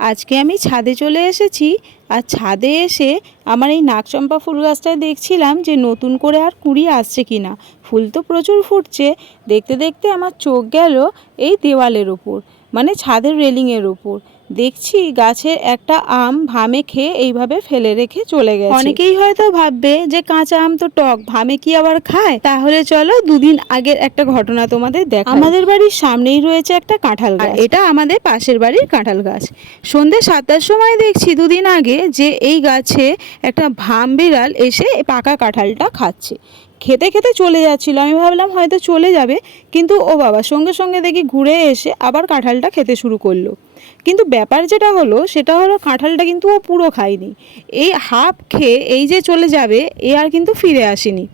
আজকে আমি ছাদে চলে এসেছি। আর ছাদে এসে আমার এই নাগচম্পা ফুল গাছটায় দেখছিলাম যে নতুন করে আর কুঁড়ি আসছে কিনা। ফুল তো প্রচুর ফুটছে। দেখতে দেখতে আমার চোখ গেল এই দেওয়ালের ওপর, মানে ছাদের রেলিংয়ের ওপর। দেখছি গাছের একটা আম ভামে খেয়ে এইভাবে ফেলে রেখে চলে গেছে। অনেকেই হয়তো ভাববে যে কাঁচা আম তো টক, ভামে কি আবার খায়? তাহলে চলো দুদিন আগের একটা ঘটনা তোমাদের দেখাই। আমাদের বাড়ির সামনেই রয়েছে একটা কাঁঠাল গাছ, এটা আমাদের পাশের বাড়ির কাঁঠাল গাছ। সন্ধ্যে 7টার সময় দেখছি দুদিন আগে যে এই গাছে একটা ভাম বিড়াল এসে পাকা কাঁঠালটা খাচ্ছে। খেতে খেতে চলে যাচ্ছিল, আমি ভাবলাম হয়তো চলে যাবে, কিন্তু ও বাবা, সঙ্গে সঙ্গে দেখি ঘুরে এসে আবার কাঁঠালটা খেতে শুরু করলো। কিন্তু ব্যাপার যেটা হলো সেটা হলো কাঁঠালটা কিন্তু ও পুরো খায়নি। এই হাফ খেয়ে এই যে চলে যাবে, এ আর কিন্তু ফিরে আসেনি।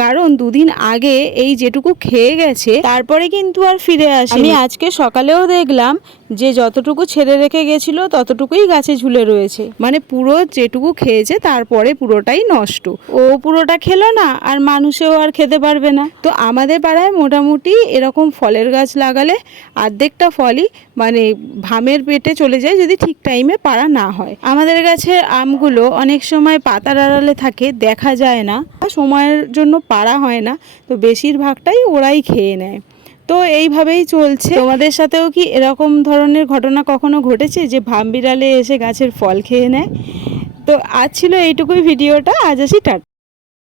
কারণ দুদিন আগে এই যেটুকু খেয়ে গেছে তারপরে কিন্তু আর ফিরে আসেনি। আমি আজকে সকালেও দেখলাম যে যতটুকু ছেড়ে রেখে গেছিল ততটুকুই গাছে ঝুলে রয়েছে, মানে পুরো যেটুকু খেয়েছে তারপরে পুরোটাই নষ্ট। ও পুরোটা খেলো না, আর মানুষেও আর খেতে পারবে না। তো আমাদের পাড়ায় মোটামুটি এরকম ফলের গাছ লাগালে অর্ধেকটা ফলই মানে ভামের পেটে চলে যায় যদি ঠিক টাইমে পাড়া না হয়। আমাদের গাছের আমগুলো অনেক সময় পাতার আড়ালে থাকে, দেখা যায় না, সময়ের জন্য পাড়া হয় না, তো বেশিরভাগটাই ওরাই খেয়ে নেয়। তো এইভাবেই চলছে। তোমাদের সাথেও কি এরকম ধরনের ঘটনা কখনো ঘটেছে যে ভাম বিড়ালে এসে গাছের ফল খেয়ে নেয়? তো আজ ছিল এইটুকুই ভিডিওটা, আজ আসি টাটা।